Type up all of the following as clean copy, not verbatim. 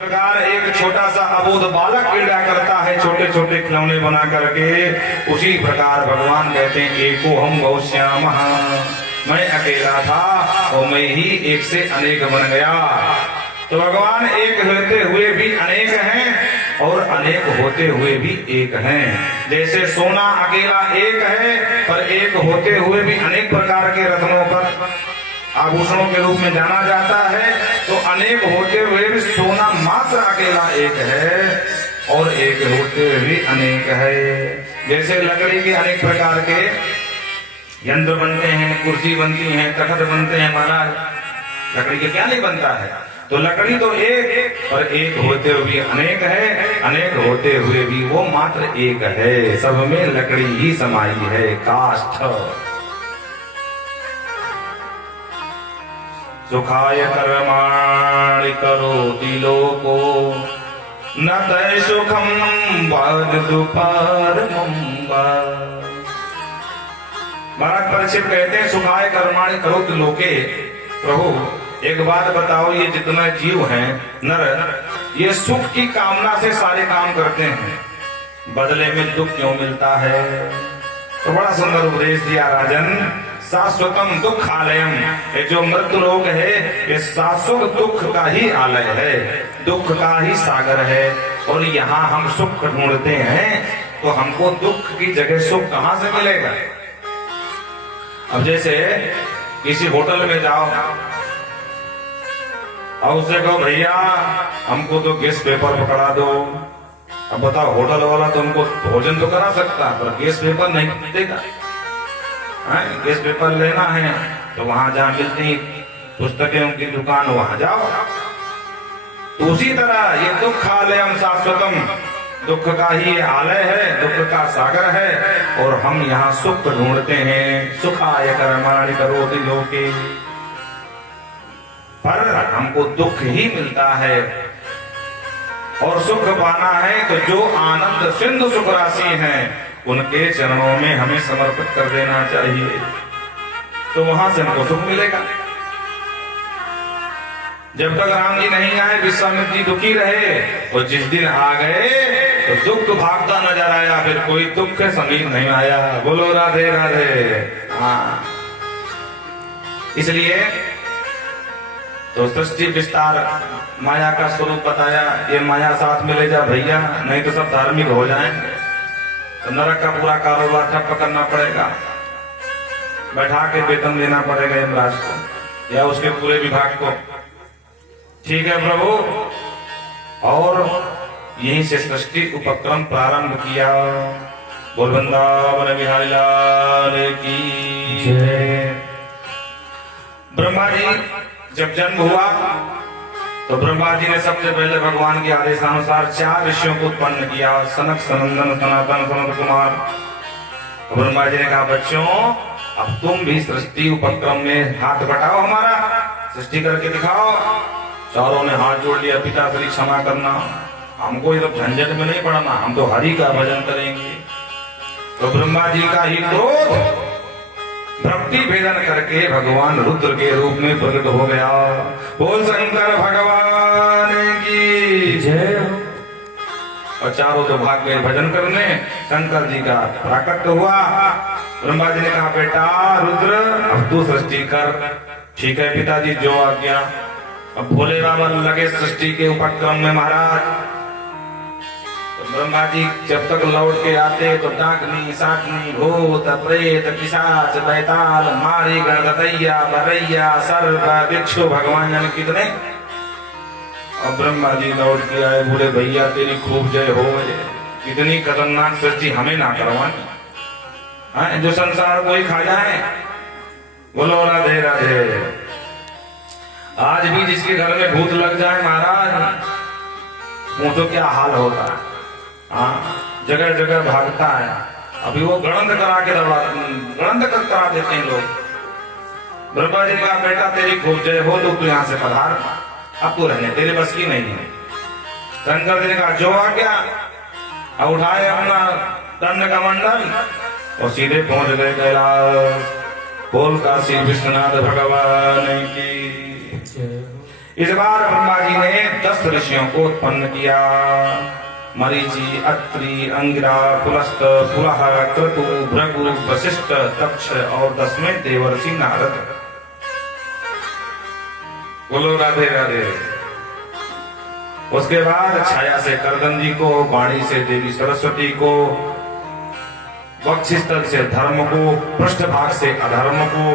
प्रकार एक छोटा सा अबोध बालक क्रीड़ा करता है छोटे छोटे खिलौने बना करके, उसी प्रकार भगवान कहते हैं एको हम बहुश्याम, मैं अकेला था और मैं ही एक से अनेक बन गया। तो भगवान एक होते हुए भी अनेक हैं और अनेक होते हुए भी एक हैं। जैसे सोना अकेला एक है पर एक होते हुए भी अनेक प्रकार के रत्नों पर आभूषणों के रूप में जाना जाता है, तो अनेक होते हुए भी सोना मात्र अकेला एक है और एक होते हुए भी अनेक है। जैसे लकड़ी के अनेक प्रकार के यंत्र बनते हैं, कुर्सी बनती है, तख्त बनते हैं, महाराज लकड़ी के क्या नहीं बनता है। तो लकड़ी तो एक और एक होते हुए भी अनेक है, अनेक होते हुए भी वो मात्र एक है। सब में लकड़ी ही समाई है। काष्ठ सुखाय कर्माणि करोति लोको न तय सुखम वदतु परमं वा। महाराज परीक्षित कहते हैं सुखाय कर्माणि करोति लोके, प्रभु एक बात बताओ, ये जितना जीव हैं नर, ये सुख की कामना से सारे काम करते हैं, बदले में दुख क्यों मिलता है? तो बड़ा सुंदर उपदेश दिया राजन। शाश्वतम दुख आलयम, ये जो मृत्यु लोक है ये शाश्वत दुख का ही आलय है, दुख का ही सागर है। और यहाँ हम सुख ढूंढते हैं तो हमको दुख की जगह सुख कहाँ से मिलेगा? अब जैसे किसी होटल में जाओ और उससे कहो भैया हमको तो गैस पेपर पकड़ा दो। अब बताओ होटल वाला तो हमको भोजन तो करा सकता पर गैस पेपर नहीं देगा। गैस पेपर लेना है तो वहां जहाँ मिलती पुस्तकें उनकी दुकान वहां जाओ। तो उसी तरह ये दुख आलयम शाश्वतम, दुख का ही आलय है, दुख का सागर है और हम यहाँ सुख ढूंढते हैं। सुखाय कर्माणि करोति लोके, पर हमको दुख ही मिलता है। और सुख पाना है तो जो आनंद सिंधु सुख राशि है उनके चरणों में हमें समर्पित कर देना चाहिए, तो वहां से हमको सुख मिलेगा। जब तक राम जी नहीं आए विश्वामित्र जी दुखी रहे, और जिस दिन आ गए तो दुख भागता नजर आया, फिर कोई दुख के समीप नहीं आया। बोलो राधे राधे। हाँ, इसलिए तो सृष्टि विस्तार माया का स्वरूप बताया। ये माया साथ में ले जा भैया, नहीं तो सब धार्मिक हो जाएंगे, तो नरक का पूरा कारोबार ठप्प करना पड़ेगा, बैठा के वेतन देना पड़ेगा यमराज को या उसके पूरे विभाग को। ठीक है प्रभु। और यहीं से सृष्टि उपक्रम प्रारंभ किया। बोल वृंदावन बिहारी लाल की जय। ब्रह्मा जी जब जन्म हुआ तो ब्रह्मा जी ने सबसे पहले भगवान के आदेशानुसार 4 ऋषियों को उत्पन्न किया, सनक, सनंदन, सनातन, सनत कुमार। तो ब्रह्मा जी ने कहा बच्चों अब तुम भी सृष्टि उपक्रम में हाथ बटाओ, हमारा सृष्टि करके दिखाओ। चारों ने हाथ जोड़ लिया, पिता श्री क्षमा करना, हमको ये तो झंझट में नहीं पड़ना, हम तो हरि का भजन करेंगे। तो ब्रह्मा जी का ही क्रोध भक्ति भेदन करके भगवान रुद्र के रूप में प्रकट हो गया। बोल शंकर भगवान की जय। और चारों तो भाग गए भजन करने, शंकर जी का प्राकट्य हुआ। ब्रह्मा जी ने कहा बेटा रुद्र अब तू सृष्टि कर। ठीक है पिताजी जो आज्ञा। अब भोले बाबा लगे सृष्टि के उपक्रम में महाराज। ब्रह्मा जी जब तक लौट के आते तो डाकनी, साकनी, भूत, प्रेत, पिशाच, बैताल, मारी, गणदैया, बरैया, सर्प, भिक्षु, भगवान जाने कितने। और ब्रह्मा जी लौट के आए, बोले भैया तेरी खूब जय हो। कितनी खतरनाक सृष्टि हमें ना करवानी, जो संसार को ही खा जाए। बोलो राधे राधे। आज भी जिसके घर में भूत लग जाए महाराज, वो तो क्या हाल होता है। हाँ, जगह जगह भागता है। अभी वो गणंद करा के गणंद करा देते हैं लोग। ब्रह्मा जी का बेटा तेरी खूब जय हो, तो तू यहाँ से पधार, अब तू रहने तेरे बस की नहीं है। शंकर जी ने कहा जो आ गया। उठाए अपना दंड का मंडल और सीधे पहुंच गए कैलाश। बोल काशी विश्वनाथ भगवान की। इस बार ब्रह्मा जी ने 10 ऋषियों को उत्पन्न किया। मरीचि, अत्रि, अंगिरा, पुलस्त, पुलह, क्रतु, भृगु, वशिष्ठ, दक्ष और 10वें देवर्षि नारद। बोलो राधे राधे। उसके बाद छाया से करदंजी को, वाणी से देवी सरस्वती को, वक्षस्थल से धर्म को, पृष्ठभाग से अधर्म को,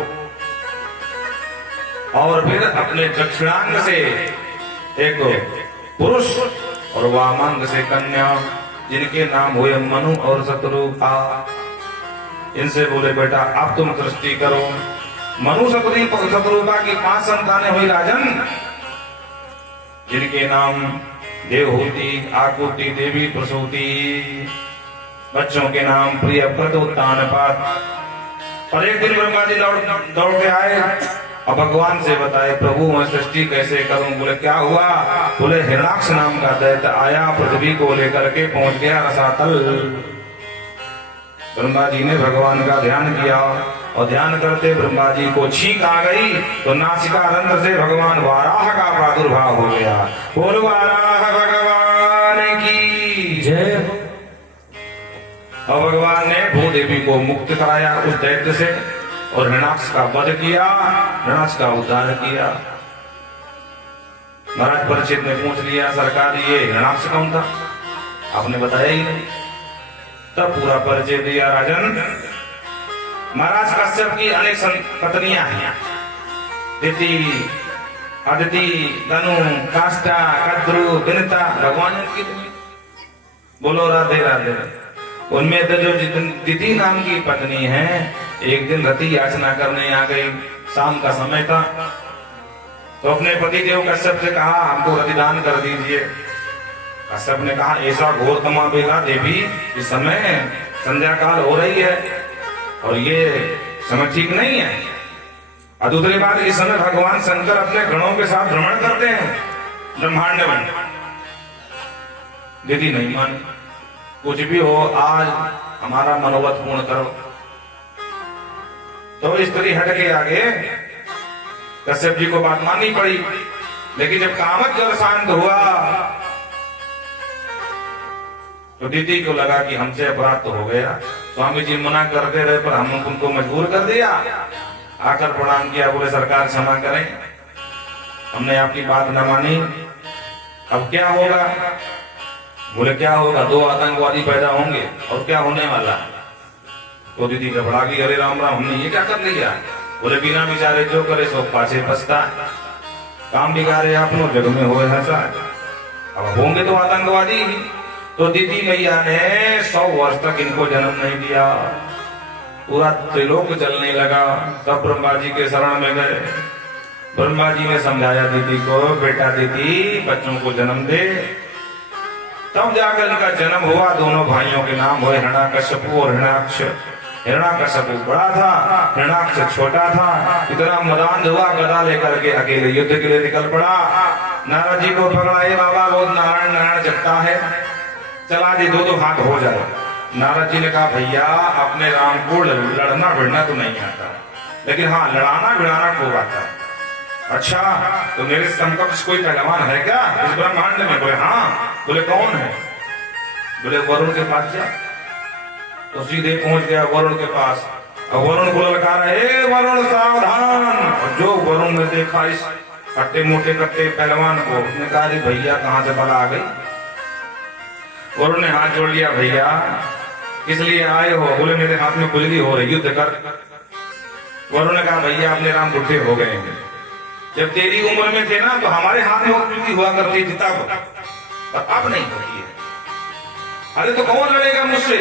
और फिर अपने दक्षिणांग से एक पुरुष और वामांग से कन्या, जिनके नाम हुए मनु और शत्रुपा। इनसे बोले बेटा अब तुम सृष्टि करो। मनु शत्रुपा की 5 संतानें हुई राजन, जिनके नाम देवहूति, आकुति, देवी प्रसूति। बच्चों के नाम प्रिय, प्रद, उत्तानपाद। और एक दिन ब्रह्मा जी दौड़ के आए और भगवान से बताए प्रभु मैं सृष्टि कैसे करूं। बोले क्या हुआ? बोले हिरणाक्ष नाम का दैत्य आया, पृथ्वी को लेकर के पहुंच गया रसातल। ब्रह्मा जी ने भगवान का ध्यान किया और ध्यान करते ब्रह्मा जी को छींक आ गई, तो नासिका रंध्र से भगवान वाराह का प्रादुर्भाव हो गया। बोलो वाराह भगवान की जय। और भगवान ने भूदेवी को मुक्त कराया उस दैत्य से और हिरणाक्ष का वध किया, हिरणाक्ष का उद्धार किया। महाराज परीक्षित ने पूछ लिया सरकार ये हिरणाक्ष कौन था? आपने बताया ही नहीं। तब पूरा परिचय दिया राजन। महाराज कश्यप की अनेक पत्नियां हैं, दिति, अदिति, तनु, काष्ठा, कद्रु, विनता, भगवान की। बोलो राधे राधे। उनमें तो जो दिति नाम की पत्नी है, एक दिन रति याचना करने आ गई, शाम का समय था, तो अपने पति देव कश्यप से कहा हमको रतिदान कर दीजिए। कश्यप ने कहा ऐसा घोर तमाबेगा देवी, इस समय संध्या काल हो रही है और ये समय ठीक नहीं है। और दूसरी बात, इस समय भगवान शंकर अपने गणों के साथ भ्रमण करते हैं ब्रह्मांड में। दीदी नहीं मानी, कुछ भी हो आज हमारा मनोवत पूर्ण करो। तो स्त्री हट के आगे कश्यप जी को बात माननी पड़ी। लेकिन जब कामत जल शांत हुआ तो दीदी को लगा कि हमसे अपराध तो हो गया, स्वामी जी मना करते रहे पर हम उनको मजबूर कर दिया। आकर प्रणाम किया, बोले सरकार क्षमा करें, हमने आपकी बात न मानी, अब क्या होगा? बोले क्या होगा? 2 आतंकवादी पैदा होंगे और क्या होने वाला? तो दीदी घबरा गई, अरे राम राम हमने ये क्या कर लिया? बोले बिना विचारे जो करे सो पाछे पछता, काम बिगाड़े अपनों जग में होए हंसा। अब होंगे तो आतंकवादी ही। तो दीदी मैया ने 100 वर्ष तक इनको जन्म नहीं दिया। पूरा त्रिलोक जलने लगा। तब ब्रह्मा जी के शरण में गए। ब्रह्मा जी ने समझाया दीदी को, बेटा दीदी बच्चों को जन्म दे। तब जाकर इनका जन्म हुआ। दोनों भाइयों के नाम हुए हिरण्यकश्यप और हिरण्याक्ष। हिरण्यकश्यप बड़ा था, हिरण्याक्ष छोटा था। इतना मदान हुआ, गदा लेकर के अकेले युद्ध के लिए निकल पड़ा। नारद जी को पकड़ा, हे बाबा बहुत नारायण नारायण जपता है, चला जी 2-2 हाथ हो जाए। नारद जी ने कहा भैया अपने राम को लड़ना भिड़ना तो नहीं आता, लेकिन हाँ लड़ाना भिड़ाना खूब आता है। अच्छा तो मेरे समकक्ष कोई पहलवान है क्या इस ब्रह्मांड में? बोले हाँ। बोले कौन है? बोले वरुण के पास जा। तो सीधे पहुंच गया वरुण के पास और वरुण को ललकारा, हे वरुण सावधान। और जो वरुण ने देखा इस कट्टे मोटे कट्टे पहलवान को, उसने कहा भैया कहाँ से बला आ गई? वरुण ने हाथ जोड़ लिया, भैया किस लिए आए हो? बोले मेरे हाथ में खुजली हो रही, युद्ध कर। वरुण ने कहा भैया अपने राम बुढ़े हो गए हैं, जब तेरी उम्र में थे ना तो हमारे हाथ में खुजली हुआ करती थी तब, पर अब नहीं होती है। अरे तो कौन लड़ेगा मुझसे?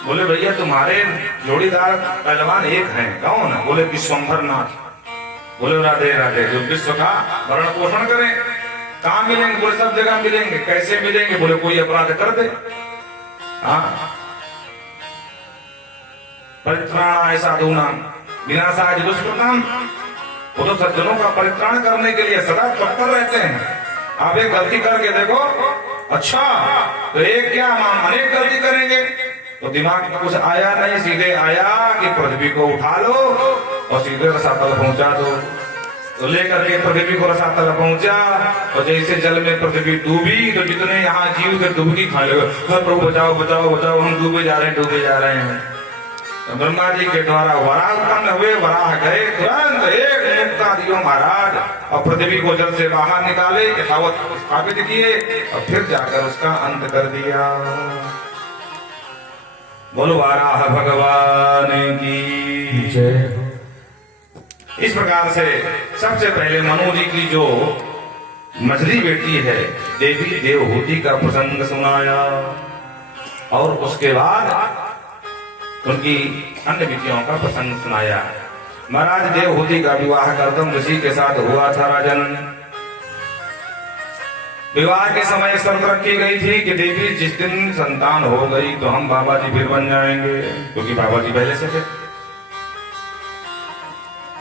बोले भैया तुम्हारे जोड़ीदार पहलवान एक हैं, कौन है? बोले विश्वंभर नाथ। बोले राधे राधे, जो विश्व का भरण पोषण करें। कहाँ मिलेंगे? बोले सब जगह मिलेंगे। कैसे मिलेंगे? बोले कोई अपराध कर दे। हाँ परित्राणाय साधूनां विनाशाय दुष्कृतां। वो तो सज्जनों का परित्राण करने के लिए सदा तत्पर रहते हैं। आप एक गलती करके देखो, अच्छा तो एक क्या हम अनेक गलती करेंगे? तो दिमाग में कुछ आया नहीं, सीधे आया कि पृथ्वी को उठा लो और सीधे रसातल पहुंचा दो। तो लेकर के पृथ्वी को रसातल पहुंचा, और जैसे जल में पृथ्वी डूबी तो जितने यहाँ जीव थे डुबकी खाने लगे, प्रभु बचाओ बचाओ बचाओ, हम डूबे जा रहे हैं। तो ब्रह्मा जी के द्वारा वराह उत्पन्न हुए, वराह गए, तुरंत एक मुक्ता दियो महाराज, और पृथ्वी को जल से बाहर निकाले, यथावत स्थापित किए, और फिर जाकर उसका अंत कर दिया। बोलो वराह भगवान की जय। इस प्रकार से सबसे पहले मनु जी की जो मझली बेटी है देवी देवहूति का प्रसंग सुनाया, और उसके बाद उनकी अन्य विधियों का प्रसंग सुनाया। महाराज देवहूति का विवाह कर्दम ऋषि के साथ हुआ था। राजन, विवाह के समय शर्त रखी गई थी कि देवी जिस दिन संतान हो गई तो हम बाबा जी फिर बन जाएंगे, क्योंकि बाबा जी पहले से थे।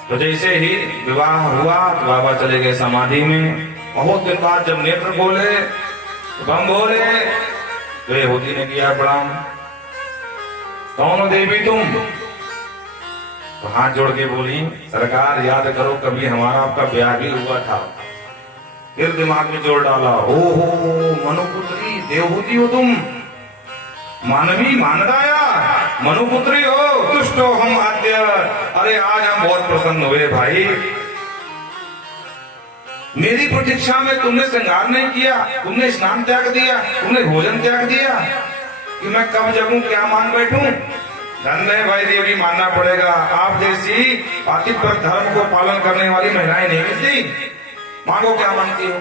तो जैसे ही विवाह हुआ तो बाबा चले गए समाधि में। बहुत दिन बाद जब नेत्र खोले, बम बोले, तो देवहूति ने किया प्रणाम, कौन हो देवी तुम? तो हाथ जोड़ के बोली, सरकार याद करो कभी हमारा आपका ब्याह भी हुआ था। फिर दिमाग में जोड़ डाला, ओहो मनुपुत्री देवहूति हो तुम, मानवी मानदाया मनुपुत्री हो, तुष्ट हो हम आद्य। अरे आज हम बहुत प्रसन्न हुए भाई, मेरी प्रतीक्षा में तुमने श्रृंगार नहीं किया, तुमने स्नान त्याग दिया, तुमने भोजन त्याग दिया, कि मैं कब जगूं क्या मान बैठूं? धन है भाई देवी, मानना पड़ेगा। आप जैसी पातिव्रत धर्म को पालन करने वाली महिलाएं नहीं मिलती। मांगो क्या मांगती हो?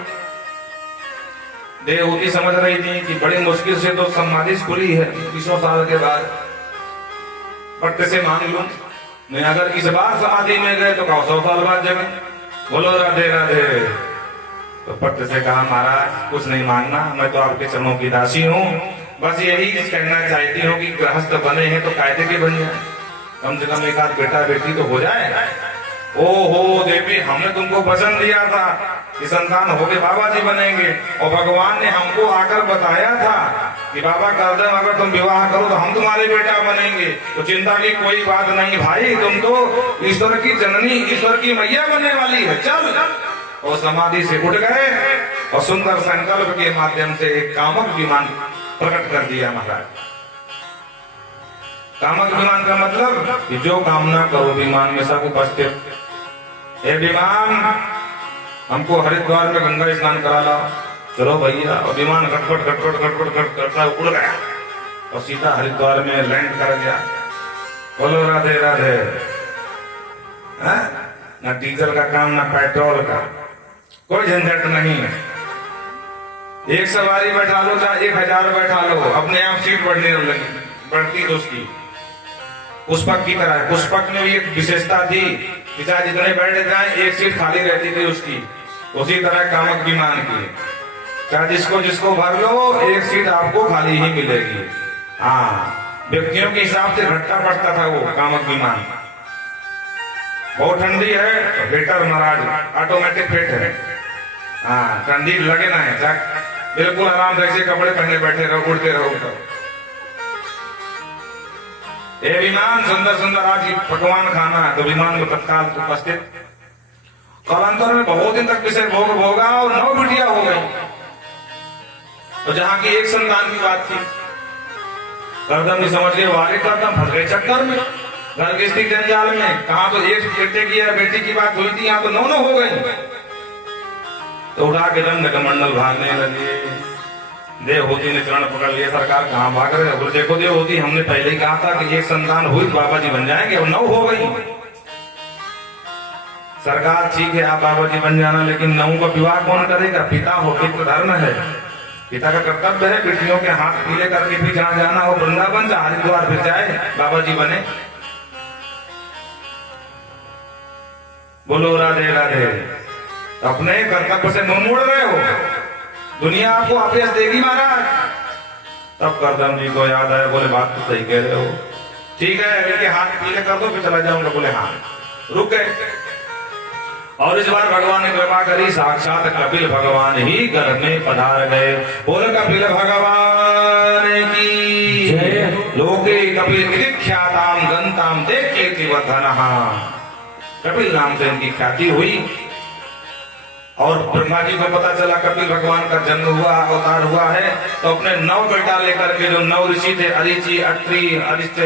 देवहूति समझ रही थी कि बड़ी मुश्किल से तो समाधि खुली है 200 साल के बाद, पट्ट से मांग लूं, मैं अगर इस बार समाधि में गए तो 100 साल बाद जगह। बोलो राधे राधे। तो पट्ट से कहा, महाराज कुछ नहीं मांगना, मैं तो आपके चरणों की दासी हूँ, बस यही कहना चाहती हूँ कि गृहस्थ बने हैं तो कायदे के बन जाए, कम से कम एक आध बेटा बेटी तो हो जाए। ओहो देवी, हमने तुमको वचन दिया था कि संतान होके बाबा जी बनेंगे, और भगवान ने हमको आकर बताया था कि बाबा कर्दम अगर तुम विवाह करो तो हम तुम्हारे बेटा बनेंगे, तो चिंता की कोई बात नहीं भाई, तुम तो ईश्वर की जननी, ईश्वर की मैया बनने वाली है, चल। और समाधि से उठ गए और सुंदर संकल्प के माध्यम से एक कामक विमान प्रकट कर दिया। महाराज, कामक विमान का मतलब कि जो कामना करो विमान में सब उपस्थित। ये विमान हमको हरिद्वार में गंगा स्नान करा ला, चलो भैया। और विमान खटपट खटपट खटपट खट करता उड़ गया और सीधा हरिद्वार में लैंड कर गया। बोलो राधे राधे। ना डीजल का काम ना पेट्रोल का, कोई झंझट नहीं। एक सवारी बैठा लो चाहे 1000 बैठा लो, अपने आप सीट बढ़ने लगी, बढ़ती तो उसकी पुष्पक की तरह। पुष्पक में भी एक विशेषता थी कि चाहे जितने बैठ जाए एक सीट खाली रहती थी उसकी। उसी तरह कामक विमान की, चाहे जिसको जिसको भर लो एक सीट आपको खाली ही मिलेगी। हाँ, व्यक्तियों के हिसाब से घटता पड़ता था वो कामक विमान। बहुत ठंडी है तो हीटर महाराज ऑटोमेटिक फिट है। हाँ, ठंडी लगे ना है, बिल्कुल आराम से कपड़े पहने बैठे रहो, उड़ते रहो। ये विमान सुंदर सुंदर आज पकवान खाना है तो विमान में तत्काल उपस्थित। कालांतर में बहुत दिन तक विषय भोग भोगा और 9 बिटिया हो गई। तो जहां की एक संतान की बात थी, कर्दम भी समझ गए वाले कर्दम फंस गए चक्कर में, घर के स्थिति जंजाल में। कहा तो एक बेटे की या बेटी की बात हुई थी, यहाँ तो 9 हो गई। तो उठा के रंग कमंडल भागने लगे। देवहूति ने चरण पकड़ लिए, सरकार कहाँ भाग रहे हो? देखो देवहूति, हमने पहले ही कहा था कि एक संतान हुई तो बाबा जी बन जाएंगे, और 9 हो गई। सरकार ठीक है आप बाबा जी बन जाना, लेकिन 9 का विवाह कौन करेगा? पिता हो, पितृ धर्म है, पिता का कर्तव्य है बेटियों के हाथ पीले करके भी जहाँ जाना हो, वृंदावन जा हरिद्वार फिर जाए, बाबा जी बने। बोलो राधे राधे। अपने कर्तव्य से मुंह मोड़ रहे हो, दुनिया आपको आपेश देगी महाराज। तब कर्दम जी को याद आया, बोले बात तो सही कह रहे हो, ठीक है लेकिन हाथ पीले कर दो फिर चला जाऊंगा। बोले हाँ, रुक गए। और इस बार भगवान ने कृपा करी, साक्षात कपिल भगवान ही घर में पधार गए। बोले कपिल भगवान की जय। लोके कपिल ख्याताम गंताम देखे वर्धन। कपिल नाम से इनकी ख्याति हुई और ब्रह्मा जी को पता चला कपिल भगवान का जन्म हुआ, अवतार हुआ है, तो अपने 9 बेटा लेकर के, जो 9 ऋषि थे, अरिचि, अत्रि, अरिष्ट,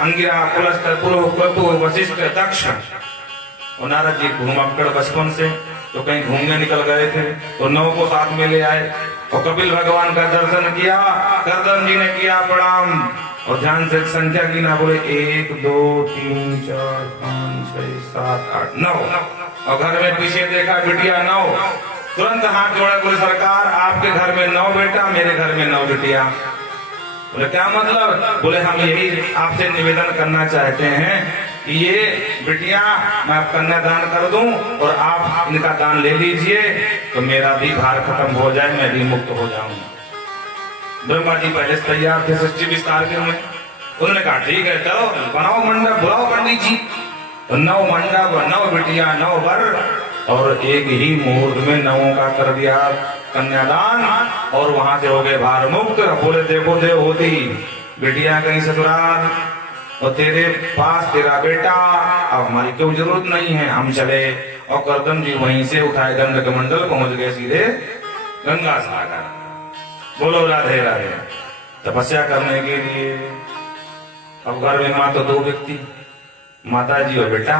अंगिरा, पुलस्त्य, पुलह, क्रतु, वशिष्ठ, दक्ष, और नारद जी घूमक्कड़ बचपन से तो कहीं घूमने निकल गए थे, तो 9 को साथ में ले आए और कपिल भगवान का दर्शन किया। कर्दम जी ने किया प्रणाम और ध्यान से संख्या की ना, बोले 1 2 3 4 5 6 7 8 9, और घर में पीछे देखा बिटिया 9, तुरंत हाथ जोड़े, बोले सरकार आपके घर में 9 बेटा, मेरे घर में 9 बिटिया। बोले क्या मतलब? बोले हम यही आपसे निवेदन करना चाहते हैं कि ये बिटिया मैं कन्यादान कर दूं और आप इनका दान ले लीजिए, तो मेरा भी भार खत्म हो जाए, मैं भी मुक्त हो जाऊं। ब्रह्मा जी पहले से तैयार थे सृष्टि विस्तार के में। उन्होंने कहा ठीक है, चलो बनाओ मंडप, बुलाओ पंडित जी। तो 9 मंडप, 9 बिटिया, 9 वर, और एक ही मुहूर्त में 9 का कर दिया कन्यादान, और वहां से हो गए भार मुक्त। बोले देखो देव होती बिटिया कहीं ससुराल, और तेरे पास तेरा बेटा, अब हमारी क्यों जरूरत नहीं है, हम चले। और कर्दम जी वहीं से उठाए गंडक मंडल पहुंच गए सीधे गंगा सागर। बोलो राधे राधे। तपस्या करने के लिए अब घर में माँ तो 2 व्यक्ति, माता जी और बेटा।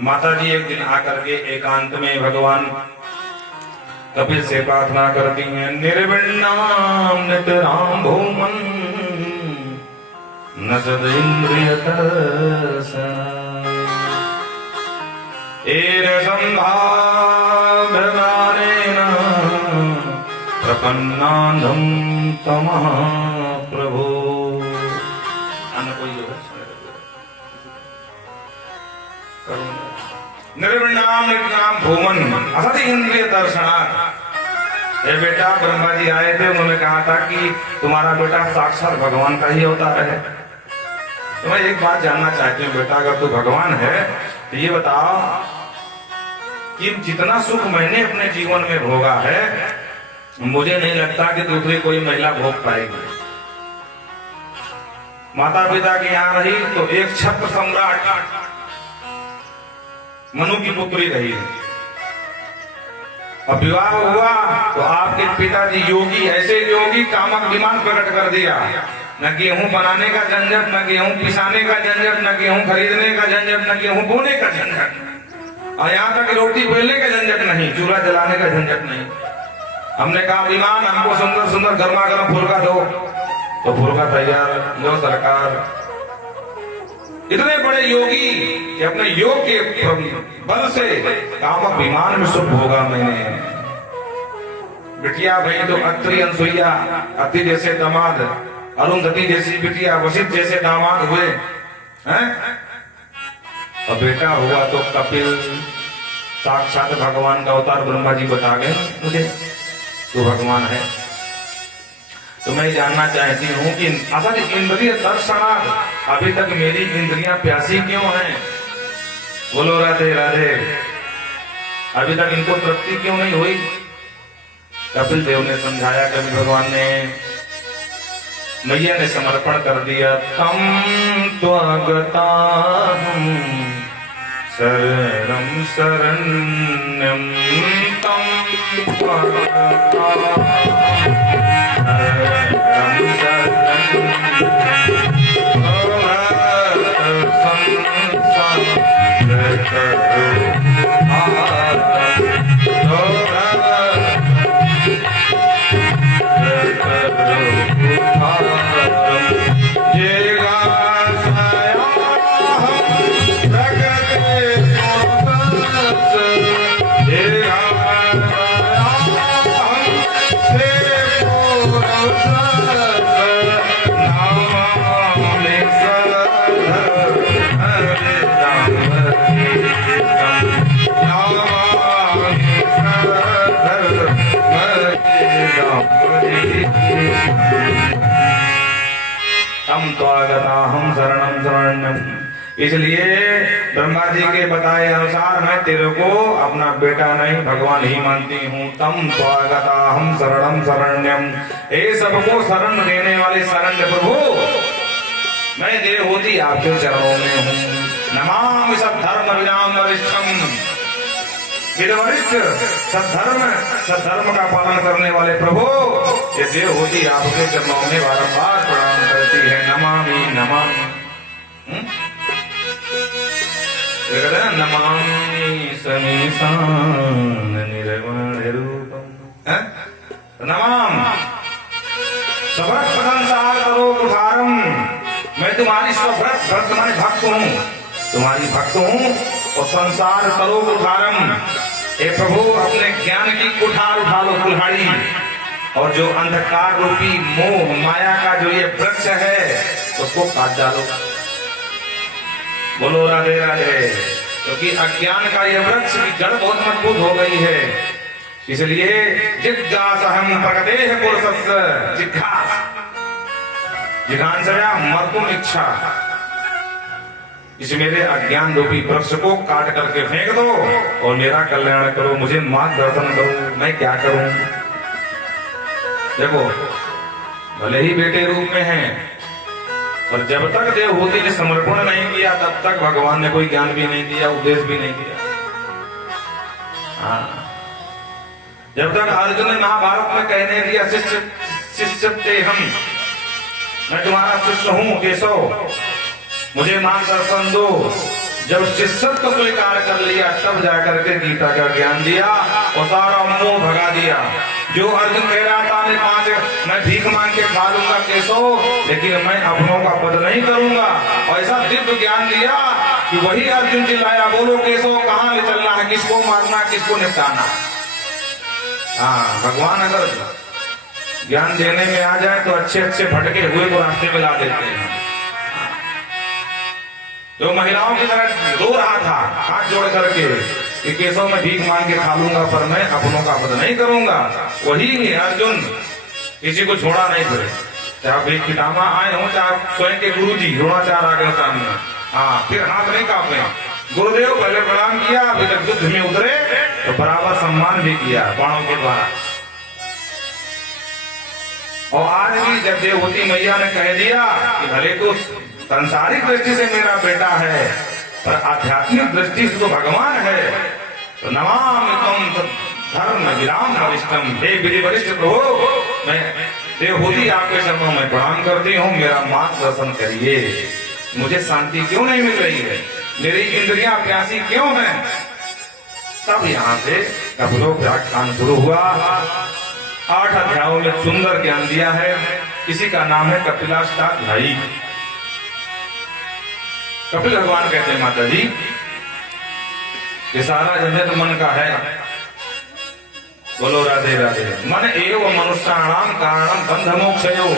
माता जी एक दिन आकर के एकांत में भगवान कपिल से प्रार्थना करती हैं, निर्विण्णाम नितराम भूमन न सदिंद्रिय दर्शन संभाव्यमानेन प्रपन्नांधं तमः प्रभो। निर्विण्णाम नितराम भूमन असद इंद्रिय दर्शनात्। ये बेटा ब्रह्मा जी आए थे, उन्होंने कहा था कि तुम्हारा बेटा साक्षात भगवान का ही अवतार है। तो मैं एक बात जानना चाहती हूँ बेटा, अगर तू भगवान है तो ये बताओ कि जितना सुख मैंने अपने जीवन में भोगा है, मुझे नहीं लगता कि दूसरी कोई महिला भोग पाएगी। माता पिता की यहाँ रही तो एक छत्र सम्राट मनु की पुत्री रही, और विवाह हुआ तो आपके पिताजी योगी, ऐसे योगी कामक विमान प्रकट कर दिया। न गेहूं बनाने का झंझट, न गेहूं पिसाने का झंझट, न गेहूं खरीदने का झंझट, न गेहूं बोने का झंझट, और यहाँ तक रोटी बेलने का झंझट नहीं, चूल्हा जलाने का झंझट नहीं। हमने कहा विमान हमको सुंदर सुंदर गर्मा गर्म फुलका दो, तो फुलका तैयार, लो सरकार। इतने बड़े योगी कि अपने योग के बल से कामक विमान में सुख भोगा मैंने। बिटिया भाई तो अत्रि, अनसुईया, अति जैसे दामाद, अरुंधति जैसी बिटिया, वशिष्ठ जैसे दामाद हुए हैं, और बेटा हुआ तो कपिल, साक्षात भगवान का अवतार। ब्रह्मा जी बता गए मुझे तो भगवान है। तो मैं जानना चाहती हूँ कि असल इंद्रिय दर्शनार्थ अभी तक मेरी इंद्रियां प्यासी क्यों हैं? बोलो राधे राधे। अभी तक इनको तृप्ति क्यों नहीं हुई? कपिल देव ने समझाया, कपिल भगवान ने, मैया ने समर्पण कर दिया। तम त्वगता शरणं शरण्यं तम त्वगता हम शरणं शरण्यम। इसलिए ब्रह्मा जी के बताए अनुसार मैं तेरे को अपना बेटा नहीं भगवान ही मानती हूँ। तम स्वागता हम शरणं शरण्यम, हे सबको शरण देने वाले शरण्य प्रभु, मैं देव होती आपके चरणों में हूँ। नमामि सब धर्म विराम वरिष्ठम, विधवरिष्ठ सद्धर्म का पालन करने वाले प्रभु, ये देवहूति आपके चरणों में बारंबार प्रणाम करती है। नमामि नमामि, नमामि समीसान निर्वाण रूपम। नमाम सभ्रत संसार करो कुठारम, मैं तुम्हारी सभ्रत, भक्त माने भक्त हूँ, तुम्हारी भक्त हूँ और संसार करो कुठारम। हे प्रभु अपने ज्ञान की कुठार उठा लो, कुल्हाड़ी, और जो अंधकार रूपी मोह माया का जो ये वृक्ष है उसको काट डालो। बोलो राधे राधे। क्योंकि अज्ञान का ये वृक्ष की जड़ बहुत मजबूत हो गई है, इसलिए जिज्ञासहं प्रगतेः पुरुषस्य, जिज्ञासा मर्तुम इच्छा, इस मेरे अज्ञान रूपी वृक्ष को काट करके फेंक दो और मेरा कल्याण करो, मुझे मार्गदर्शन करो, मैं क्या करूं। देखो भले ही बेटे रूप में हैं, पर जब तक देवहूति ने समर्पण नहीं किया तब तक भगवान ने कोई ज्ञान भी नहीं दिया, उपदेश भी नहीं दिया। हाँ, जब तक अर्जुन ने महाभारत में कहने दिया शिष्य ते हम, मैं तुम्हारा शिष्य हूं केशव, मुझे मार्गदर्शन दो। जब शिष्यत्व को स्वीकार कर लिया तब जाकर के गीता का ज्ञान दिया और सारा मोह भगा दिया। जो अर्जुन कह रहा था मैं भीख मांग के खा लूंगा केशव, लेकिन मैं अपनों का पद नहीं करूंगा, और ऐसा दिव्य ज्ञान दिया कि वही अर्जुन चिल्लाया, बोलो केशव कहाँ ले चलना है, किसको मारना, किसको निपटाना। हाँ, भगवान अगर ज्ञान देने में आ जाए तो अच्छे अच्छे भटके हुए को रास्ते में ला देते हैं। जो महिलाओं की तरह रो रहा था हाथ जोड़ करके कि केशव में भीख मांग के खा लूंगा पर मैं अपनों का पद नहीं करूंगा, वही अर्जुन किसी को छोड़ा नहीं फिर, चाहे भीख पितामह आए हो, चाहे स्वयं के गुरु जी द्रोणाचार्य आ गए सामने। हाँ, फिर हाथ नहीं कांपे, गुरुदेव पहले प्रणाम किया, अभी जब युद्ध में उतरे तो बराबर सम्मान भी किया बाणों के द्वारा। और आज भी जब देवहूति मैया ने कह दिया कि भले तो सांसारिक दृष्टि से मेरा बेटा है पर आध्यात्मिक दृष्टि से तो भगवान है, तो नमामि त्वं धर्म विराम वरिष्ठम, हे विधि वरिष्ठ प्रभु, मैं देवहूति आपके चरणों में प्रणाम करती हूँ, मेरा मार्गदर्शन करिए। मुझे शांति क्यों नहीं मिल रही है, मेरी इंद्रियां प्यासी क्यों हैं। तब यहाँ से कपिलो व्याख्यान शुरू हुआ। 8 अध्यायों में सुंदर ज्ञान दिया है। किसी का नाम है कपिलाष्टाध्यायी। कपिल भगवान कहते हैं माता जी ये सारा झंझट मन का है। बोलो राधे राधे। मन एव मनुष्याणाम कारणम बंध मोक्षयो।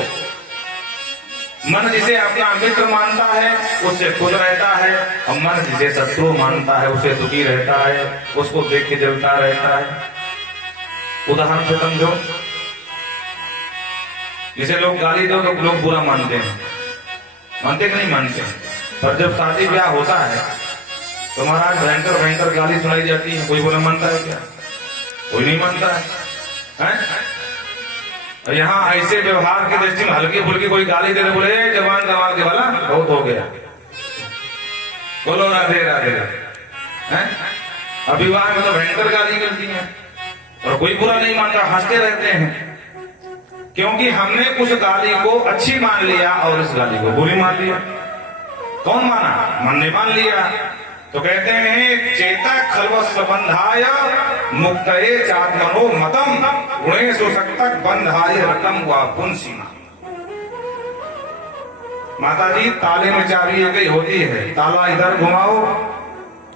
मन जिसे अपना मित्र मानता है उससे खुश रहता है, और मन जिसे शत्रु मानता है उसे दुखी रहता है, उसको देख के जलता रहता है। उदाहरण से समझो, जिसे लोग गाली दो तो लोग बुरा मानते हैं, मानते कि नहीं मानते, पर जब शादी ब्याह होता है तो महाराज भयंकर भयंकर गाली सुनाई जाती है, कोई बोला मानता है क्या? कोई नहीं मानता है? और यहाँ ऐसे व्यवहार की दृष्टि में हल्की फुल्की कोई गाली दे बोले जवान जवान के वाला बहुत हो गया। बोलो राधे राधे। अभिवाह में तो भयंकर गाली मिलती है और कोई बुरा नहीं मानता, हंसते रहते हैं, क्योंकि हमने कुछ गाली को अच्छी मान लिया और इस गाली को बुरी मान लिया। कौन माना? मन ने मान लिया। तो कहते हैं चेता खलवस्व बंधाय मुक्तये चात्मनो मतम गुणेषु सक्तक बंधाय रतम व पुंसीमा। माता जी ताले में चाबी एक ही होती है, ताला इधर घुमाओ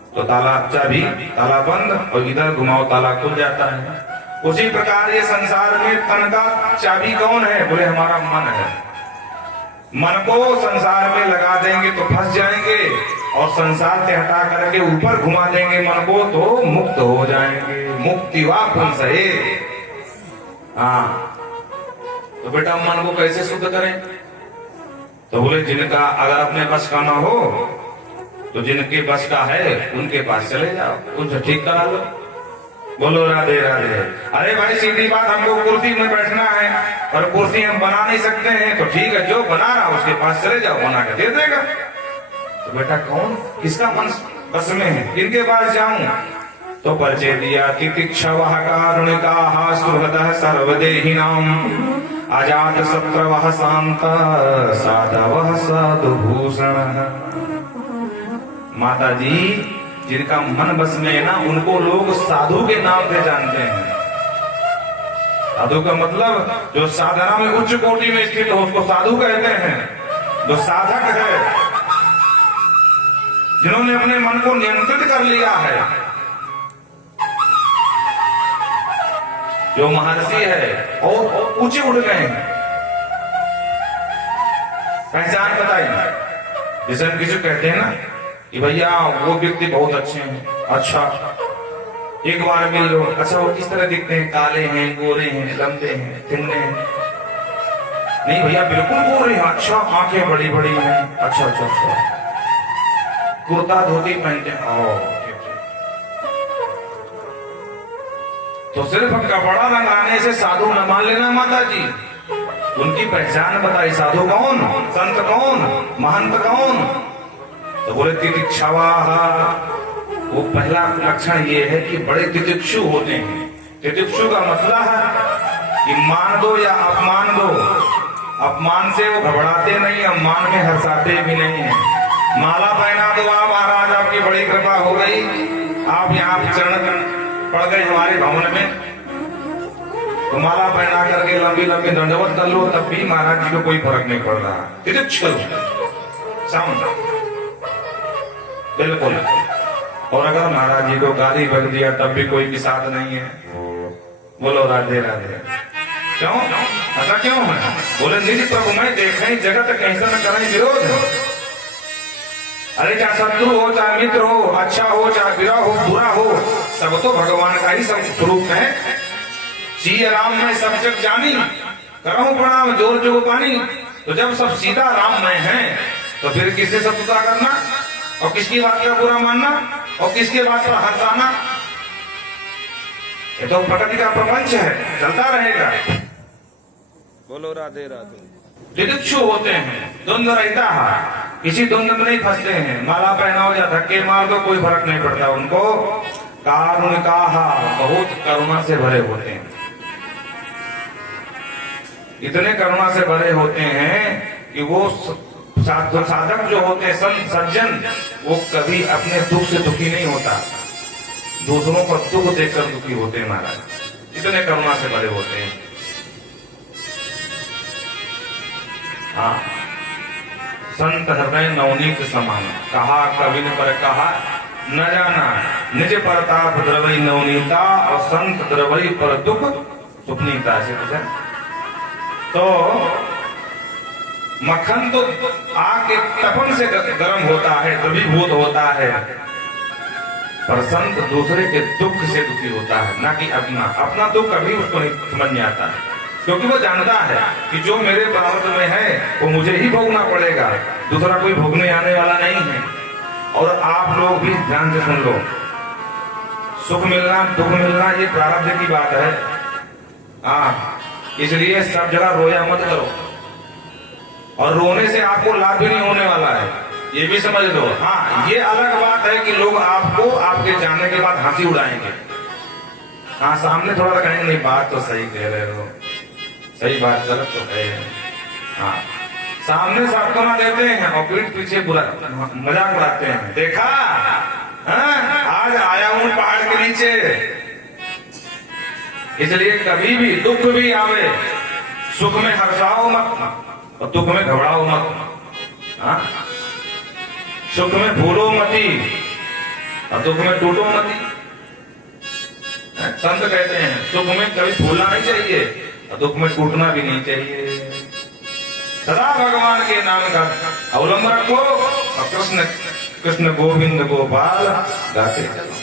तो ताला चाबी ताला बंद, और इधर घुमाओ ताला खुल जाता है। उसी प्रकार ये संसार में तन का चाबी कौन है? बोले हमारा मन है। मन को संसार में लगा देंगे तो फंस जाएंगे, और संसार से हटा करके ऊपर घुमा देंगे मन को तो मुक्त हो जाएंगे। मुक्ति वा पुंसये। हाँ, तो बेटा मन को कैसे शुद्ध करें? तो बोले जिनका अगर अपने बस का ना हो तो जिनके बस का है उनके पास चले जाओ, उनसे ठीक करा लो। बोलो राधे राधे। अरे भाई सीधी बात, हमको कुर्सी में बैठना है और कुर्सी हम बना नहीं सकते हैं, तो ठीक है जो बना रहा उसके पास चले जाओ, बना के दे देगा। तो बेटा कौन किसका मन बस में है, किनके पास जाऊं? तो तो परिचय दिया, तितिक्षवः कारुणिकाः सुहृदः सर्वदेहिनाम् अजात शत्रवः शांत साधवः साधुभूषणः। माता जी जिनका मन बस में है ना, उनको लोग साधु के नाम से जानते हैं। साधु का मतलब जो साधना में उच्च कोटि में स्थित हो उसको साधु कहते हैं। जो साधक है, जिन्होंने अपने मन को नियंत्रित कर लिया है, जो महर्षि है और ऊंचे उड़ गए हैं। पहचान बताइए। जैसे हम किसी कहते हैं ना कि भैया वो व्यक्ति बहुत अच्छे हैं, अच्छा एक बार मिल लो, अच्छा वो किस तरह दिखते हैं, काले हैं, गोरे हैं, लंबे हैं, तिन्ने हैं? नहीं भैया बिल्कुल गोरे हैं, अच्छा आंखें बड़ी बड़ी हैं, अच्छा अच्छा अच्छा कुर्ता धोती पहनते हैं, तो सिर्फ कपड़ा रंगाने से साधु न मान लेना माता जी। उनकी पहचान बताई, साधु कौन, संत कौन, महंत कौन? तो बोले तितिक्षवाः। वो पहला लक्षण ये है कि बड़े तितिक्षु होते हैं। तितिक्षु का मतलब है कि मान दो या अपमान दो, अपमान से वो घबराते नहीं, अपमान में हर्षाते भी नहीं है। माला पहना दो आप, महाराज आपकी बड़ी कृपा हो गई, आप यहाँ चरण पड़ गए हमारे भवन में, तो माला पहना करके लंबी लंबी दंडवत कर लो, तब भी महाराज जी को कोई फर्क नहीं पड़ रहा। तितिक्षु बिल्कुल। और अगर महाराज जी को गाली बक दिया तब भी कोई भी साथ नहीं है। बोलो राधे राधे। क्यों ऐसा क्यों है? बोले निज प्रभु में देखें जगत कैसा न करें विरोध। अरे चाहे शत्रु हो चाहे मित्र हो, अच्छा हो चाहे बुरा हो, बुरा हो, सब तो भगवान का ही सब स्वरूप है। सिया राम में सब जग जानी, करहूं प्रणाम जोर जोग पानी। तो जब सब सीधा राम में है तो फिर किससे शत्रुता करना और किसकी बात का बुरा मानना और किसके बात पर हंसाना? ये तो प्रकृति का प्रपंच है, चलता रहेगा। बोलो राधे राधे। तितिक्षु होते हैं, द्वंद्व रहता है, किसी द्वंद्व में नहीं फंसते हैं। माला पहनाओ या धक्के मार दो कोई फर्क नहीं पड़ता उनको। कारुणिकाः, बहुत करुणा से भरे होते हैं। इतने करुणा से भरे होते हैं कि वो साधक जो होते हैं, संत सज्जन, वो कभी अपने दुख से दुखी नहीं होता, दूसरों को दुख देखकर दुखी होते हैं महाराज। इतने करुणा से भरे होते हैं। हाँ, संत हृदय नवनीत समान, कहा कवि ने पर कहा न जाना निज परताप द्रवई नवनीता और संत द्रवई पर दुख सुपनीता से। तो मक्खन तो आग के तपन से गर्म होता है, द्रवीभूत होता है, पर संत दूसरे के दुख से दुखी होता है, ना कि अपना दुख कभी उसको नहीं समझ में आता है। क्योंकि वो जानता है कि जो मेरे प्रारब्ध में है वो मुझे ही भोगना पड़ेगा, दूसरा कोई भोगने आने वाला नहीं है। और आप लोग भी ध्यान से सुन लो, सुख मिलना दुख मिलना ये प्रारब्ध की बात है। हाँ, इसलिए सब जगह रोया मत करो, और रोने से आपको लाभ भी नहीं होने वाला है, ये भी समझ लो। हाँ, ये अलग बात है कि लोग आपको आपके जाने के बाद हंसी उड़ाएंगे। हाँ, सामने थोड़ा कहेंगे नहीं बात तो सही कह रहे हो, सही बात गलत तो है। हाँ, सामने सबको ना देते हैं और पीठ पीछे मजाक उड़ाते हैं। देखा आज आया हूं पहाड़ के नीचे। इसलिए कभी भी दुख भी आवे, सुख में हर्षाओ मत और दुख में घबराओ मत। हाँ, सुख में भूलो मती और दुख में टूटो मती। संत कहते हैं सुख में कभी भूलना नहीं चाहिए और दुख में टूटना भी नहीं चाहिए। सदा भगवान के नाम का अवलंब रखो और कृष्ण कृष्ण गोविंद गोपाल गाते चलो।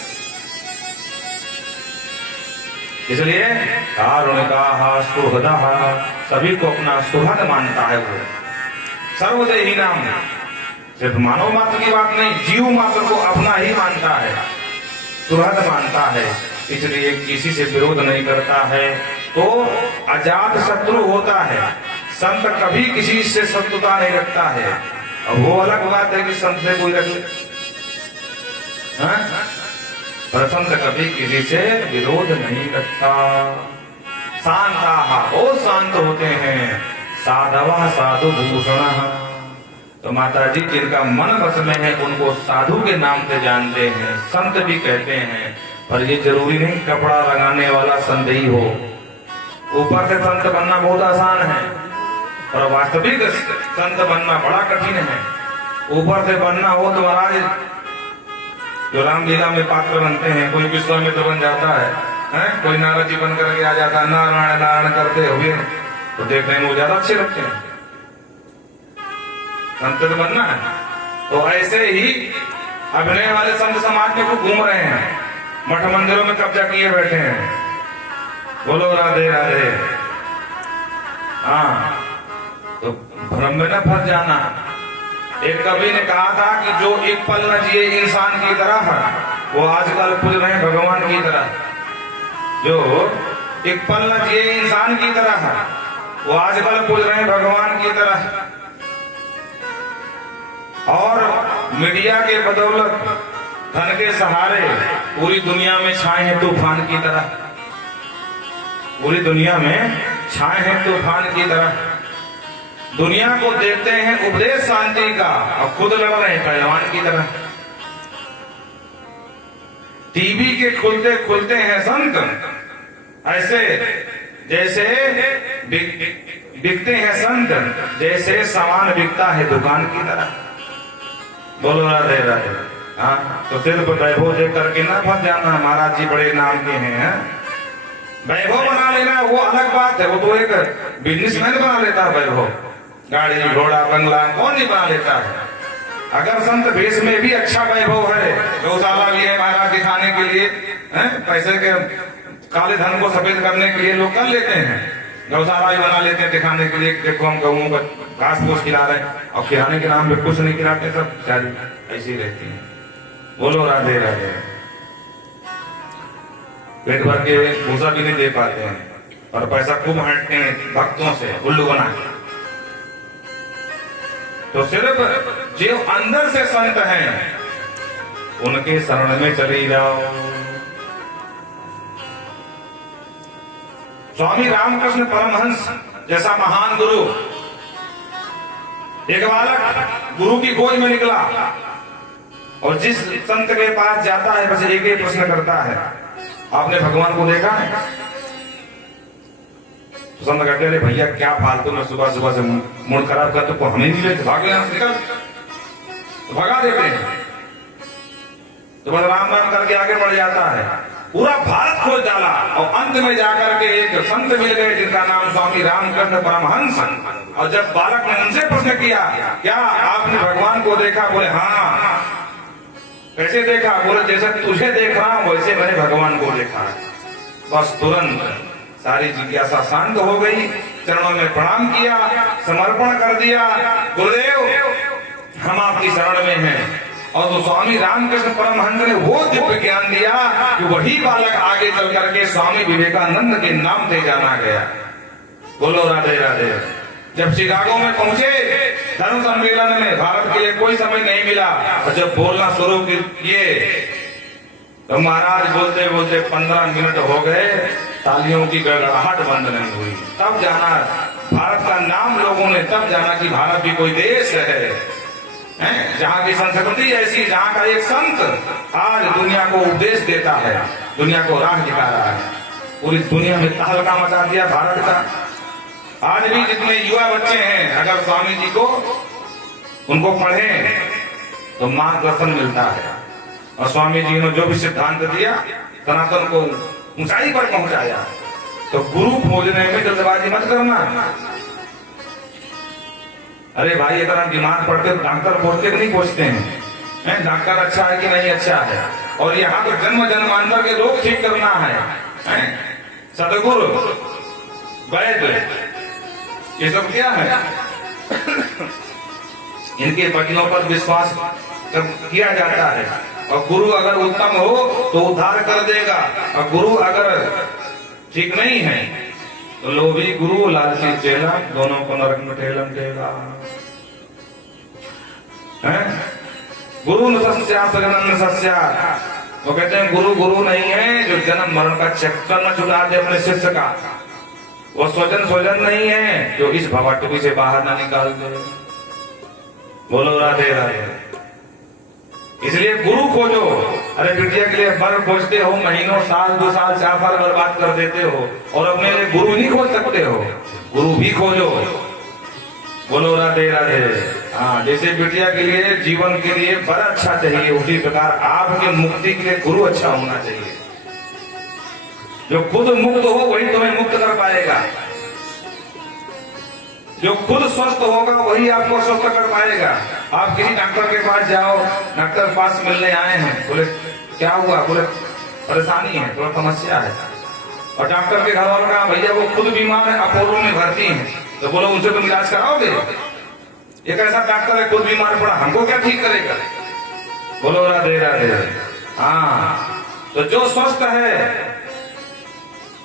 इसलिए कारुणिकाः सुहृदः, सभी को अपना सुहृद मानता है वो। सर्वदेही नाम, सिर्फ मानव मात्र की बात नहीं, जीव मात्र को अपना ही मानता है, सुहृद मानता है। इसलिए किसी से विरोध नहीं करता है, तो अजात शत्रु होता है। संत कभी किसी से शत्रुता नहीं रखता है। अब वो अलग बात है कि संत से कोई रख ले, पर संत कभी किसी से विरोध नहीं रखता। शांता बहुत शांत होते हैं, साधवा साधु भूषण। तो माता जी जिनका मन बस में है उनको साधु के नाम से जानते हैं, संत भी कहते हैं। पर ये जरूरी नहीं कपड़ा लगाने वाला संत ही हो। ऊपर से संत बनना बहुत आसान है, पर वास्तविक संत बनना बड़ा कठिन है। ऊपर से बनना हो तो महाराज जो रामलीला में पात्र बनते हैं, कोई विश्वामित्र बन जाता है, कोई नारद जी बन करके आ जाता है, नारायण नारायण करते हुए, तो देखने में वो ज्यादा अच्छे लगते हैं। संत तो बनना है। तो ऐसे ही अभिनय वाले संत समाज में खूब घूम रहे हैं, मठ मंदिरों में कब्जा किए बैठे हैं। बोलो राधे राधे। हाँ, तो भ्रम में न फंस जाना। एक कवि ने कहा था कि जो एक पल न जिए इंसान की तरह, वो आजकल पूज रहे हैं भगवान की तरह। जो एक पल न जिए इंसान की तरह, वो आजकल पूज रहे हैं भगवान की तरह। और मीडिया के बदौलत धन के सहारे पूरी दुनिया में छाए हैं तूफान की तरह। पूरी दुनिया में छाए हैं तूफान की तरह। दुनिया को देते हैं उपदेश शांति का और खुद लड़ रहे हैं पहलवान की तरह। टीवी के खुलते खुलते हैं संत, ऐसे जैसे बिकते हैं संत, जैसे सामान बिकता है दुकान की तरह। बोलो राधे राधे। हाँ, तो सिर्फ वैभव देख करके ना फंस जाना, महाराज जी बड़े नाम के हैं। वैभव बना लेना वो अलग बात है, वो तो एक बिजनेसमैन बना लेता है वैभव। गाड़ी घोड़ा बंगला कौन नहीं बना लेता है। अगर संत भेष में भी अच्छा वैभव है, गौशाला भी है महाराज दिखाने के लिए, पैसे के काले धन को सफेद करने के लिए लोग कर लेते हैं, गौशाला भी बना लेते हैं दिखाने के लिए, देखो हम गऊओं को घास फूस खिला रहे हैं, और खिलाने के नाम पे कुछ नहीं खिलाते, सब चाली ऐसी रहती है। बोलो राधे राधे। पेट भर के भूसा भी नहीं दे पाते हैं और पैसा खूब हटते हैं भक्तों से उल्लू बना के। तो सिर्फ जो अंदर से संत हैं उनके शरण में चले जाओ। स्वामी रामकृष्ण परमहंस जैसा महान गुरु, एक बालक गुरु की गोद में निकला और जिस संत के पास जाता है बस एक ही प्रश्न करता है, आपने भगवान को देखा है? तो संत कहते हैं भैया क्या फालतू में सुबह सुबह से मूड खराब कर, तो हमें नहीं लेते, भाग यहां निकल, तो भगा देते हैं। तो बस राम राम करके आगे बढ़ जाता है। पूरा भारत खोज डाला और अंत में जाकर के एक संत मिल गए जिनका नाम स्वामी रामकृष्ण परमहंस। और जब बालक ने उनसे प्रश्न किया क्या आपने भगवान को देखा? बोले हाँ। कैसे देखा? बोले जैसे तुझे देख रहा हूं वैसे मैंने भगवान को देखा। बस तुरंत सारी जिज्ञासा शांत हो गई, चरणों में प्रणाम किया, समर्पण कर दिया, गुरुदेव हम आपकी शरण में हैं। और तो स्वामी रामकृष्ण परमहंस ने वो दिव्य ज्ञान दिया कि वही बालक आगे चल करके स्वामी विवेकानंद के नाम से जाना गया। बोलो राधे राधे। जब शिकागो में पहुंचे धर्म सम्मेलन में, भारत के लिए कोई समय नहीं मिला, और जब बोलना शुरू किए तो महाराज बोलते बोलते 15 मिनट हो गए, तालियों की गड़गड़ाहट बंद नहीं हुई। तब जाना भारत का नाम लोगों ने, तब जाना कि भारत भी कोई देश है जहाँ की संस्कृति ऐसी, जहाँ का एक संत आज दुनिया को उपदेश देता है, दुनिया को राह दिखा रहा है। पूरी दुनिया में तहलका मचा दिया भारत का। आज भी जितने युवा बच्चे हैं अगर स्वामी जी को उनको पढ़े तो मार्गदर्शन मिलता है। और स्वामी जी ने जो भी सिद्धांत दिया सनातन को ऊंचाई पर पहुंचाया। तो गुरु खोजने में जल्दबाजी मत करना। अरे भाई अगर हम बीमार पड़ते तो डॉक्टर खोजते नहीं खोजते हैं, डॉक्टर अच्छा है कि नहीं अच्छा है। और यहाँ तो जन्म जन्मांतर के रोग ठीक करना है। सतगुरु वैद्य ये सब क्या है? इनके वचनों पर विश्वास किया जाता है। और गुरु अगर उत्तम हो तो उद्धार कर देगा, और गुरु अगर ठीक नहीं है तो लोभी गुरु लालची चेला, दोनों को नरक में ठेलम देगा। गुरु न सस्या सगनन सस्या तो कहते हैं गुरु गुरु नहीं है जो जन्म मरण का चक्कर न छुड़ा दे अपने शिष्य का। वो स्वजन नहीं है जो इस भवाटुकी से बाहर ना निकाल दे। बोलो राधे राधे। इसलिए गुरु खोजो। अरे बिटिया के लिए वर खोजते हो, महीनों साल 2 साल 4 साल बर्बाद कर देते हो, और अपने लिए गुरु नहीं खोज सकते हो, गुरु भी खोजो। बोलो राधे राधे। हाँ, जैसे बिटिया के लिए जीवन के लिए वर अच्छा चाहिए, उसी प्रकार आपके मुक्ति के लिए गुरु अच्छा होना चाहिए। जो खुद मुक्त हो वही तुम्हें मुक्त कर पाएगा, जो खुद स्वस्थ होगा वही आपको स्वस्थ कर पाएगा। आप किसी डॉक्टर के पास जाओ, डॉक्टर पास मिलने आए हैं, बोले क्या हुआ, बोले परेशानी है, थोड़ा समस्या है, और डॉक्टर के घर वालों कहा भैया वो खुद बीमार है, अपोलो में भर्ती है, तो बोलो उनसे तुम इलाज कराओगे। एक ऐसा डॉक्टर है खुद बीमार पड़ा, हमको क्या ठीक करेगा। बोलो राधे राधे। हाँ, तो जो स्वस्थ है,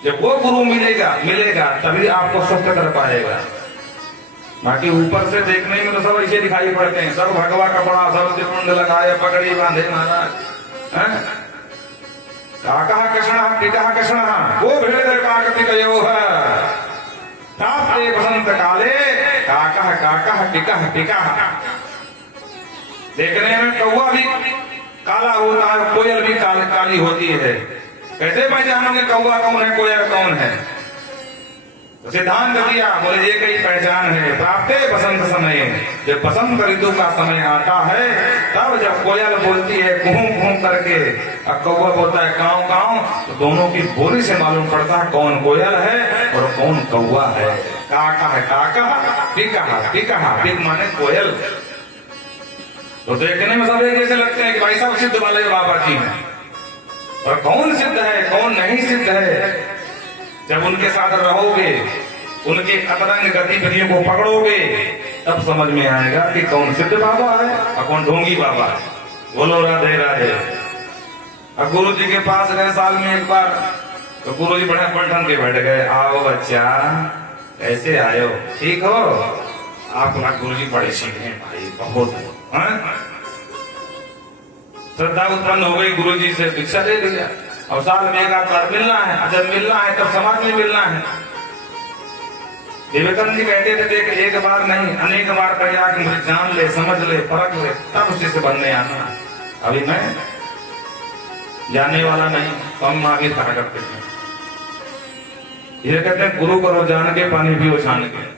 जब वो गुरु मिलेगा तभी आपको स्वस्थ कर पाएगा। बाकी ऊपर से देखने में तो सब ऐसे दिखाई पड़ते हैं, सब भगवा कपड़ा, सब त्रिपुंड लगाए, पगड़ी बांधे महाराज। काका कृष्ण टीका कृष्ण वो भेद कार्तिकयो है ताप्ते बसंत काले काका काका टीका टीका। देखने में कौवा भी काला होता है, कोयल भी काली होती है। कैसे पहचानोगे कौवा कौन है, कोयल कौन है। तो सिद्धांत दिया, बोले एक ही पहचान है, प्राप्ते बसंत समय, जब बसंत ऋतु का समय आता है तब जब कोयल बोलती है कुहू कुहू करके और कौवा बोलता है काऊ काऊ, तो दोनों की बोली से मालूम पड़ता है कौन कोयल है और कौन कौवा है। काका है काका, टिका टिका, टिक माने कोयल। तो देखने में सब एक जैसे लगते हैं कि भाई साहब सिद्ध वाले बाबा जी हैं, और कौन सिद्ध है कौन नहीं सिद्ध है, जब उनके साथ रहोगे, उनके अतरंग गतिविधियों को पकड़ोगे, तब समझ में आएगा कि कौन सिद्ध बाबा है और कौन ढोंगी बाबा है। बोलो राधे राधे। अब गुरु जी के पास गए साल में एक बार, तो गुरु जी बड़े बैठन के बैठ गए। आओ बच्चा, कैसे आयो, ठीक हो। आप गुरु जी बड़े सीधे हैं भाई, बहुत श्रद्धा उत्पन्न हो गई, गुरु जी से भिक्षा ले लिया। और साल में एक बार मिलना है, जब मिलना है तब समाज में मिलना है। विवेकानंद जी कहते थे देख एक बार नहीं अनेक बार कहा कि मुझे जान ले, समझ ले, परख ले, तब उसी से बनने आना। अभी मैं जानने वाला नहीं, तो हम आगे कहा करते थे। ये कहते हैं गुरु करो जान के, पानी पियो छान के।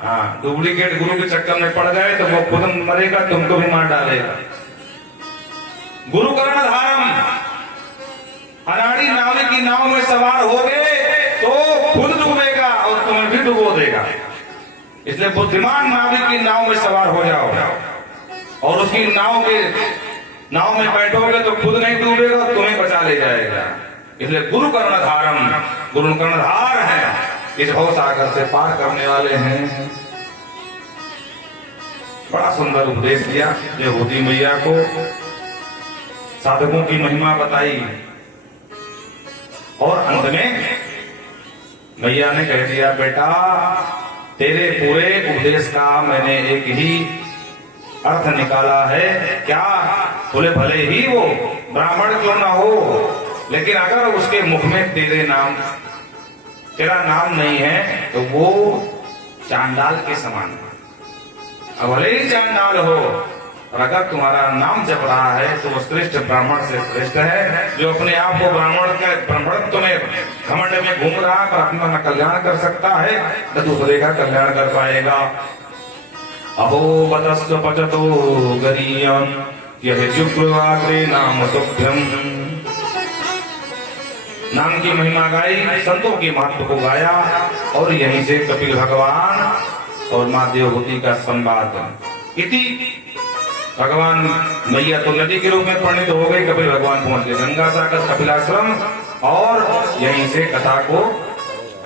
हाँ, डुप्लीकेट गुरु के चक्कर में पड़ गए तो वो खुद मरेगा, तुमको भी मार डालेगा। गुरु कर्ण धारम, अनाड़ी नावे की नाव में सवार हो गए तो खुद डूबेगा और तुम्हें भी डुबो देगा। इसलिए बुद्धिमान नाविक की नाव में सवार हो जाओ और उसकी नाव में बैठोगे तो खुद नहीं डूबेगा, तुम्हें बचा ले जाएगा। इसलिए गुरु कर्णधारम, गुरु कर्णधार है, इस भव सागर से पार करने वाले हैं। बड़ा सुंदर उपदेश दिया देवहूति मैया को, साधकों की महिमा बताई, और अंत में मैया ने कह दिया बेटा तेरे पूरे उपदेश का मैंने एक ही अर्थ निकाला है। क्या, बोले भले ही वो ब्राह्मण क्यों ना हो, लेकिन अगर उसके मुख में तेरा नाम नहीं है तो वो चांडाल के समान है। अब भले ही चांडाल हो, और अगर तुम्हारा नाम जप रहा है तो वो श्रेष्ठ ब्राह्मण से श्रेष्ठ है, जो अपने आप को ब्राह्मणत्व में घमंड में घूम रहा है, पर अपना न कल्याण कर सकता है न दूसरे का कल्याण कर पाएगा। अहो बतस्व पचतो गरीयम यह शुक्लवाग्रे नाम तुभ्यम। नाम की महिमा गाई, संतों के महत्व को गाया, और यहीं से कपिल भगवान और माँ देवहूति का संवाद। इति भगवान मैया तो नदी के रूप में परिणित हो गई, कपिल भगवान पहुंच गए गंगा सागर कपिलाश्रम, और यहीं से कथा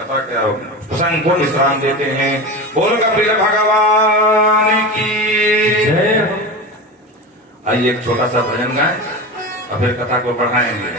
क्या प्रसंग को विश्राम देते हैं। बोल कपिल भगवान की जय। आइए एक छोटा सा भजन गाएं और फिर कथा को बढ़ाएंगे।